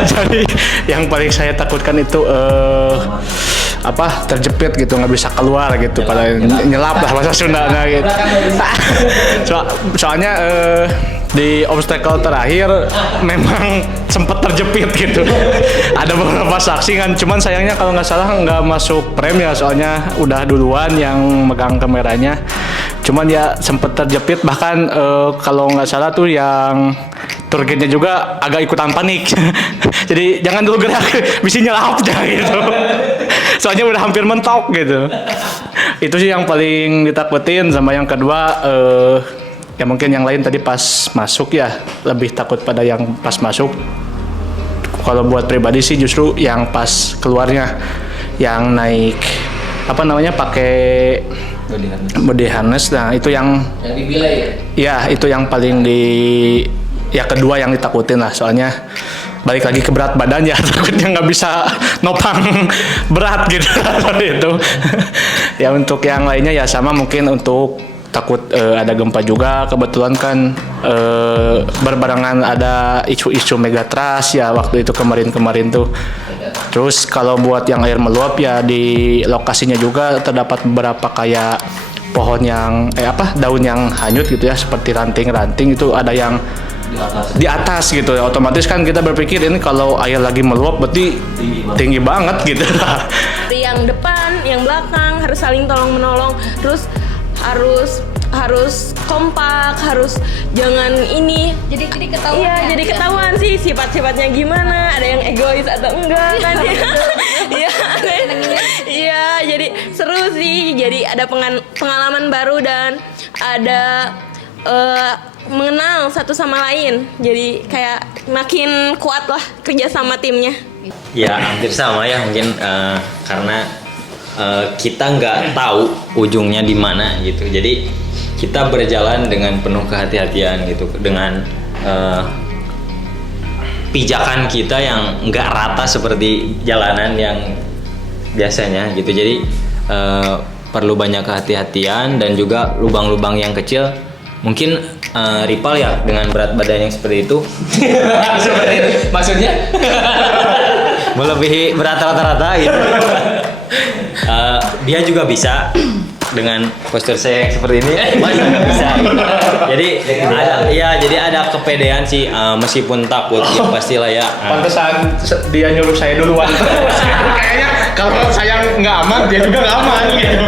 Jadi yang paling saya takutkan itu terjepit gitu, nggak bisa keluar gitu, pada nyelap lah bahasa Sundanya gitu. Soalnya di obstacle terakhir memang sempat terjepit gitu. Ada beberapa saksi kan, cuman sayangnya kalau nggak salah nggak masuk frame ya, soalnya udah duluan yang megang kameranya. Cuman ya sempat terjepit, bahkan kalau nggak salah tuh yang tour guide-nya juga agak ikutan panik. Jadi jangan dulu gerak, bisa nyelap gitu. Soalnya udah hampir mentok gitu. Itu sih yang paling ditakutin. Sama yang kedua ya mungkin yang lain tadi pas masuk ya, lebih takut pada yang pas masuk. Kalau buat pribadi sih justru yang pas keluarnya, yang naik pakai body harness. Nah itu yang dibilai ya? Ya itu yang paling kedua yang ditakutin lah, soalnya balik lagi ke berat badan ya takutnya nggak bisa nopang berat gitu seperti itu. Ya untuk yang lainnya ya sama, mungkin untuk takut ada gempa juga, kebetulan kan berbarengan ada isu-isu megatrust ya waktu itu kemarin tuh. Terus kalau buat yang air meluap ya di lokasinya juga terdapat beberapa kayak pohon yang daun yang hanyut gitu ya, seperti ranting-ranting itu ada yang di atas gitu ya. Otomatis kan kita berpikir ini kalau air lagi meluap berarti tinggi banget gitu. Yang depan, yang belakang harus saling tolong menolong, terus harus kompak, harus jangan ini. Jadi ketahuan. Iya, jadi ketahuan sih sifat-sifatnya gimana, ada yang egois atau enggak kan. Iya. Iya, jadi seru sih. Jadi ada pengalaman baru dan ada mengenal satu sama lain. Jadi kayak makin kuat lah kerja sama timnya. Ya hampir sama ya mungkin karena kita nggak tahu ujungnya di mana gitu. Jadi kita berjalan dengan penuh kehati-hatian gitu, dengan pijakan kita yang nggak rata seperti jalanan yang biasanya gitu. Jadi perlu banyak kehati-hatian dan juga lubang-lubang yang kecil. Mungkin Ripal ya dengan berat badan yang seperti itu Seperti itu maksudnya melebihi berat rata-rata gitu. Dia juga bisa dengan postur saya yang seperti ini, masa nggak bisa. Jadi ada kepedean sih, meskipun takut ya pastilah ya. Pantesan dia nyuruh saya duluan. Kayaknya kalau saya nggak aman dia juga nggak aman gitu.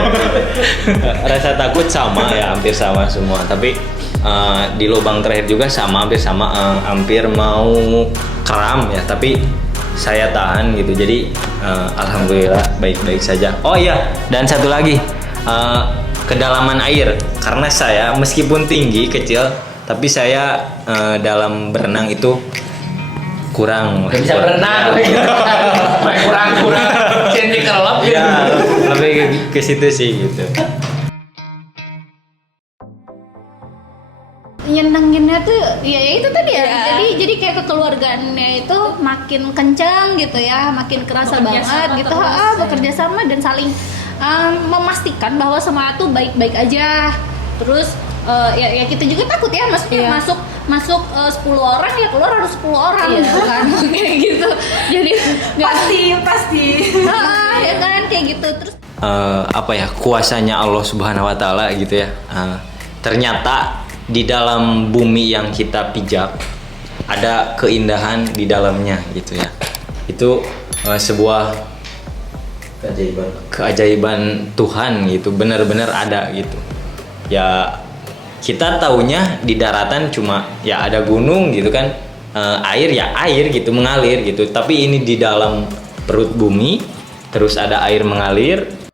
Rasa takut sama ya, hampir sama semua. Tapi di lubang terakhir juga hampir sama, hampir mau kram ya, tapi saya tahan gitu. Jadi alhamdulillah baik-baik saja. Oh iya, dan satu lagi, kedalaman air, karena saya meskipun tinggi kecil tapi saya dalam berenang itu kurang bisa berenang kurang cendi kelelep ya, lebih ke situ sih gitu. Nyenenginnya tuh ya itu tadi ya. Jadi kayak kekeluargaannya itu makin kencang gitu ya, makin kerasa banget gitu. Bekerja sama dan saling memastikan bahwa semua tuh baik-baik aja. Terus ya kita juga takut ya, maksudnya masuk 10 orang ya keluar harus 10 orang gitu kan. Kayak gitu. Jadi pasti. Ya kan kayak gitu. Terus kuasanya Allah Subhanahu wa taala gitu ya. Ternyata di dalam bumi yang kita pijak ada keindahan di dalamnya gitu ya. Itu sebuah keajaiban Tuhan gitu, benar-benar ada gitu. Ya kita taunya di daratan cuma ya ada gunung gitu kan, air gitu mengalir gitu. Tapi ini di dalam perut bumi terus ada air mengalir.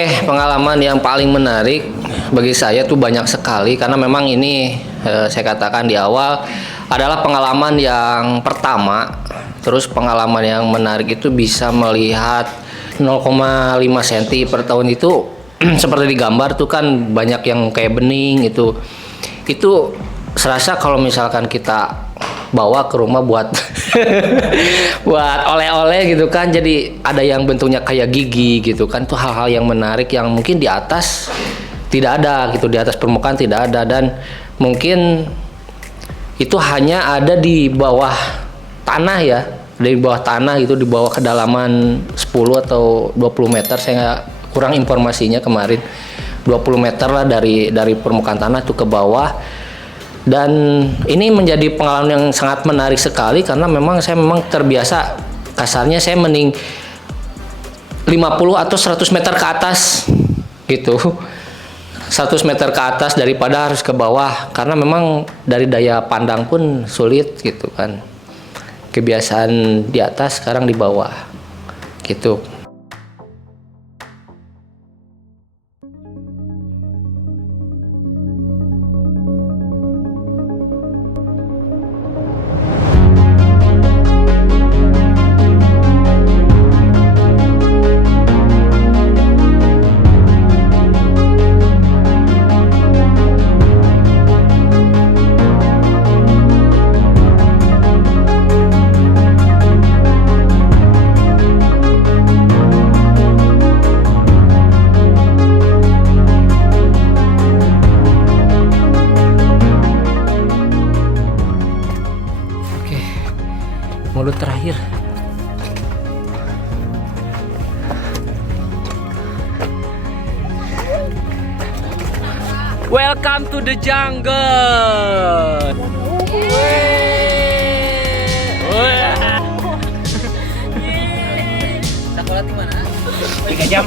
Pengalaman yang paling menarik bagi saya tuh banyak sekali, karena memang ini saya katakan di awal adalah pengalaman yang pertama. Terus pengalaman yang menarik itu bisa melihat 0,5 cm per tahun itu seperti di gambar tuh kan banyak yang kayak bening itu serasa kalau misalkan kita bawa ke rumah buat buat oleh-oleh gitu kan, jadi ada yang bentuknya kayak gigi gitu kan. Tuh hal-hal yang menarik yang mungkin di atas tidak ada gitu, di atas permukaan tidak ada, dan mungkin itu hanya ada di bawah tanah ya, di bawah tanah gitu, di bawah kedalaman 10 atau 20 meter, saya kurang informasinya kemarin, 20 meter lah dari permukaan tanah tuh ke bawah. Dan ini menjadi pengalaman yang sangat menarik sekali, karena memang saya terbiasa, kasarnya saya mending 50 atau 100 meter ke atas gitu, 100 meter ke atas daripada harus ke bawah, karena memang dari daya pandang pun sulit gitu kan. Kebiasaan di atas, sekarang di bawah gitu. Welcome to the jungle. Sekolah di mana? 3 jam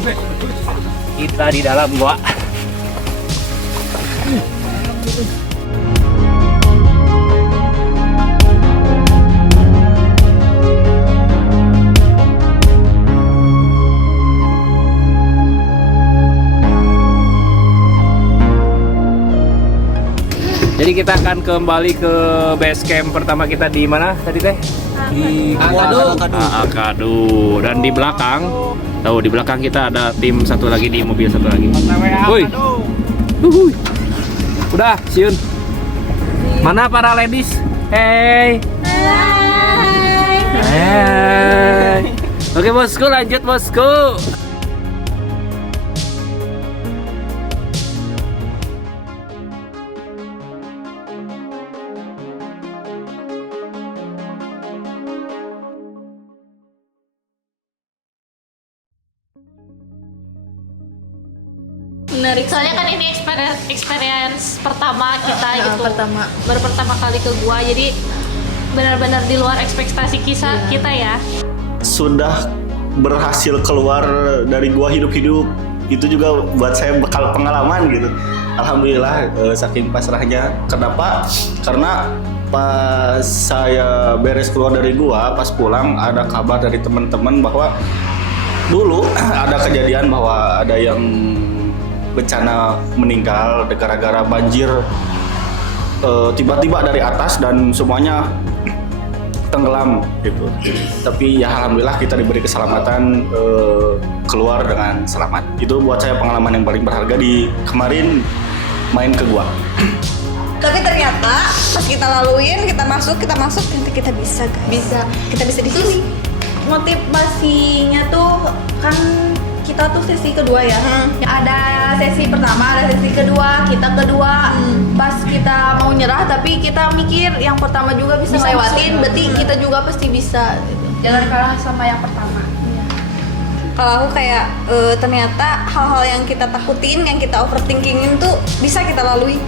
kita di dalam gua. Jadi kita akan kembali ke base camp pertama kita di mana tadi teh? Di Akadu. Dan di belakang, di belakang kita ada tim satu lagi di mobil satu lagi. Woi, udah siun. Mana para ladies? Hey. Hey. Oke bosku, lanjut bosku. Menarik, soalnya kan ini experience pertama kita gitu. Baru pertama kali ke gua, jadi benar-benar di luar ekspektasi kita ya. Sudah berhasil keluar dari gua hidup-hidup, itu juga buat saya bekal pengalaman gitu. Alhamdulillah, saking pasrahnya. Kenapa? Karena pas saya beres keluar dari gua, pas pulang ada kabar dari teman-teman bahwa dulu ada kejadian bahwa ada yang bencana meninggal gara-gara banjir tiba-tiba dari atas dan semuanya tenggelam gitu. Tapi ya alhamdulillah kita diberi keselamatan keluar dengan selamat. Itu buat saya pengalaman yang paling berharga di kemarin main ke gua. Tapi ternyata pas kita laluin, kita masuk, nanti kita bisa guys. Kita bisa di sini. Motivasinya tuh kan kita tuh sesi kedua ya. Ada sesi pertama, ada sesi kedua, kita kedua. Pas kita mau nyerah tapi kita mikir yang pertama juga bisa lewatin, berarti kita juga pasti bisa gitu. Jangan kalah sama yang pertama. Kalau aku kayak ternyata hal-hal yang kita takutin, yang kita overthinkingin tuh bisa kita lalui.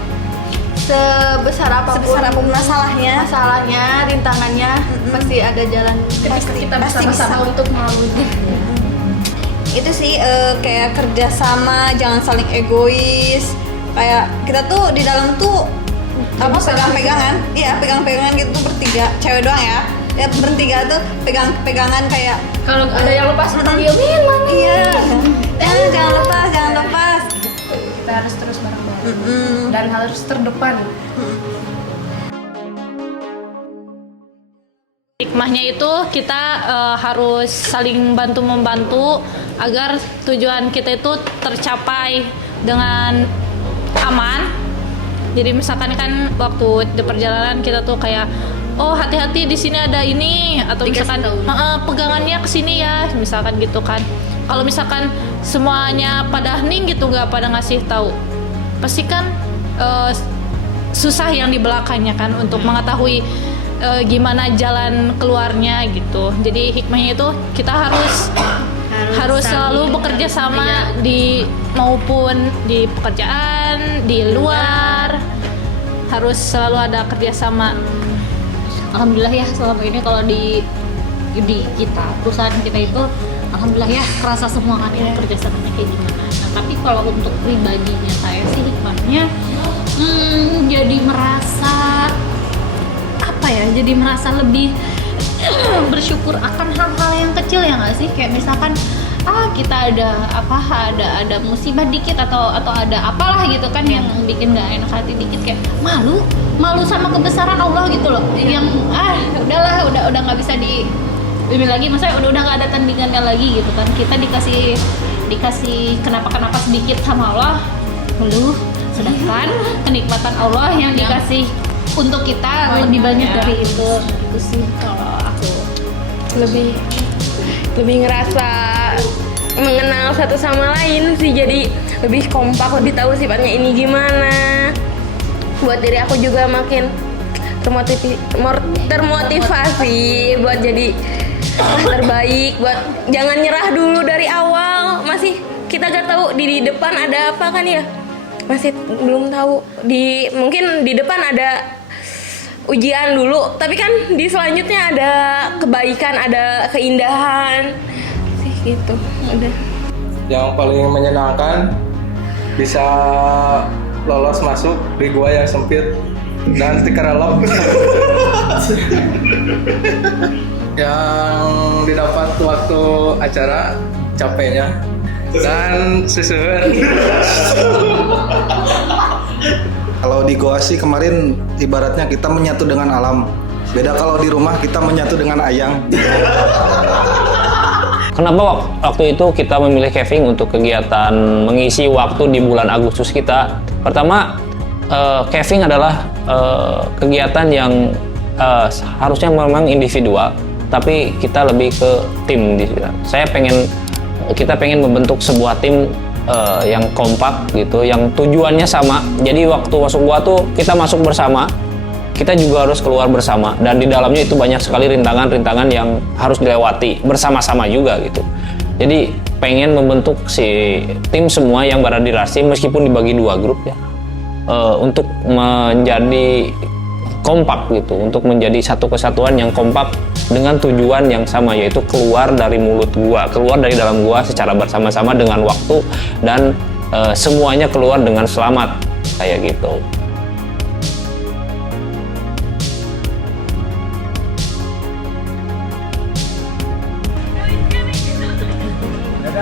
Sebesar apapun masalahnya, rintangannya, pasti ada jalan. Kita bersama-sama untuk melaluinya. Itu sih kayak kerjasama, jangan saling egois. Kayak kita tuh di dalam tuh apa pegang-pegangan, iya pegang-pegangan gitu tuh bertiga, cewek doang ya. Ya bertiga tuh pegang-pegangan kayak kalau ada yang lepas diemin mami. Iya. Jangan lepas. Kita harus terus bareng-bareng dan harus terdepan. Hikmahnya itu kita harus saling bantu-membantu agar tujuan kita itu tercapai dengan aman. Jadi misalkan kan waktu di perjalanan kita tuh kayak hati-hati di sini ada ini, atau misalkan pegangannya ke sini ya, misalkan gitu kan. Kalau misalkan semuanya pada hening gitu, nggak pada ngasih tahu, pasti kan susah yang di belakangnya kan untuk mengetahui gimana jalan keluarnya gitu. Jadi hikmahnya itu kita harus selalu bekerja sama maupun di pekerjaan, di luar, harus selalu ada kerjasama. Alhamdulillah ya selama ini kalau di kita perusahaan kita itu alhamdulillah ya kerasa semua kan ya kerjasamanya kayak gimana. Nah, tapi kalau untuk pribadinya saya sih hikmahnya jadi merasa jadi merasa lebih bersyukur akan hal-hal yang kecil ya nggak sih, kayak misalkan kita ada musibah dikit atau ada apalah gitu kan yang bikin nggak enak hati dikit, kayak malu sama kebesaran Allah gitu loh, yang udahlah udah nggak bisa ini lagi, maksudnya udah nggak ada tandingannya lagi gitu kan. Kita dikasih kenapa sedikit sama Allah, sedangkan kenikmatan Allah yang dikasih untuk kita lebih banyak dari itu sih kalau aku. Lebih ngerasa mengenal satu sama lain sih, jadi lebih kompak, lebih tahu sifatnya ini gimana. Buat diri aku juga makin termotivasi buat jadi terbaik, buat jangan nyerah dulu dari awal. Masih kita gak tahu di depan ada apa kan ya, masih belum tahu. Mungkin di depan ada ujian dulu, tapi kan di selanjutnya ada kebaikan, ada keindahan sih gitu. Udah. Yang paling menyenangkan bisa lolos masuk di gua yang sempit dan tikerelop. Yang didapat waktu acara capeknya dan susun. Kalau di goa sih kemarin ibaratnya kita menyatu dengan alam. Beda kalau di rumah kita menyatu dengan ayang. Kenapa waktu itu kita memilih Kevin untuk kegiatan mengisi waktu di bulan Agustus kita? Pertama, Kevin adalah kegiatan yang harusnya memang individual, tapi kita lebih ke tim di sini. Kita pengen membentuk sebuah tim yang kompak gitu, yang tujuannya sama. Jadi waktu masuk gua tuh kita masuk bersama, kita juga harus keluar bersama, dan di dalamnya itu banyak sekali rintangan-rintangan yang harus dilewati bersama-sama juga gitu. Jadi pengen membentuk si tim semua yang berada di Rasim meskipun dibagi 2 grup ya, untuk menjadi kompak gitu, untuk menjadi satu kesatuan yang kompak dengan tujuan yang sama, yaitu keluar dari mulut gua, keluar dari dalam gua secara bersama-sama dengan waktu, dan semuanya keluar dengan selamat kayak gitu.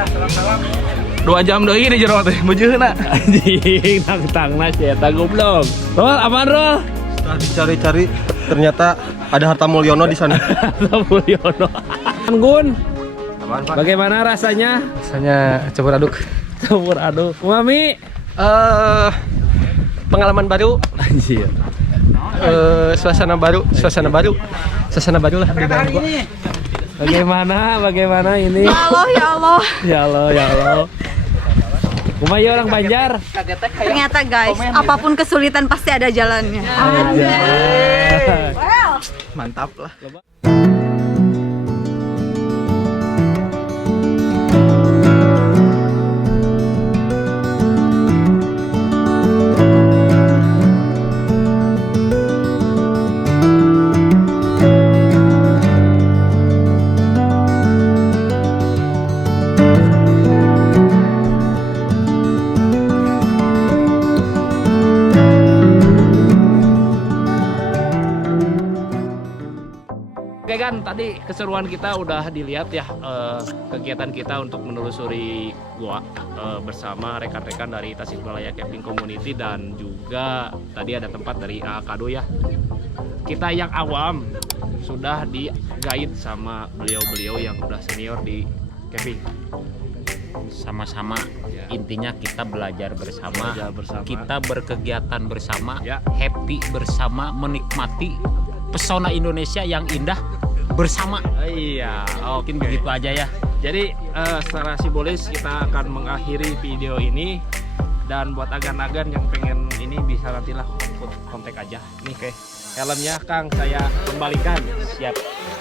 Salam-salam. 2 jam deui di jero teh beujeuhna. Anjing, tang-tangna sia eta goblok. Rol, apaan Rol? Setelah dicari-cari ternyata ada harta Mulyono di sana. Harta Mulyono. Gun, bagaimana rasanya? Rasanya campur aduk. Campur aduk. Mami, pengalaman baru. Anjir. Suasana baru lah di dalam gua. Bagaimana ini? Ya Allah. Ya Allah. Kumaya orang Banjar. Ternyata guys, apapun kesulitan pasti ada jalannya. Mantap lah. Oke kan, tadi keseruan kita udah dilihat ya, kegiatan kita untuk menelusuri gua bersama rekan-rekan dari Tasikmalaya Camping Community, dan juga tadi ada tempat dari Kado ya. Kita yang awam sudah di-guide sama beliau-beliau yang udah senior di camping. Sama-sama ya. Intinya kita belajar bersama, bersama. Kita berkegiatan bersama, ya. Happy bersama, menikmati pesona Indonesia yang indah bersama. Iya, mungkin begitu aja ya. Jadi secara simbolis kita akan mengakhiri video ini, dan buat agan-agan yang pengen ini bisa nantilah ikut kontak aja. Nih kayak helmnya Kang saya kembalikan. Siap.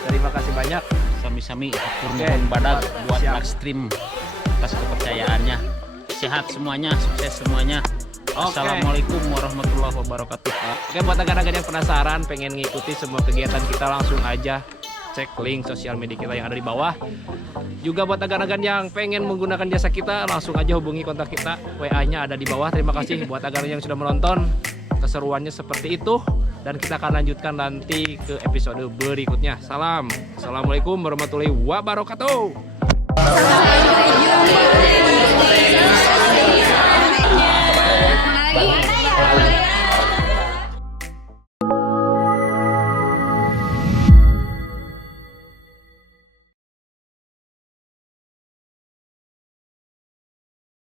Terima kasih banyak. Sami-sami turun badak buat live stream atas kepercayaannya. Sehat semuanya, sukses semuanya. Assalamualaikum warahmatullahi wabarakatuh. Oke, buat agan-agan yang penasaran pengen ngikuti semua kegiatan kita, langsung aja cek link sosial media kita yang ada di bawah. Juga buat agan-agan yang pengen menggunakan jasa kita, langsung aja hubungi kontak kita, WA-nya ada di bawah. Terima kasih buat agan-agan yang sudah menonton. Keseruannya seperti itu, dan kita akan lanjutkan nanti ke episode berikutnya. Salam. Assalamualaikum warahmatullahi wabarakatuh.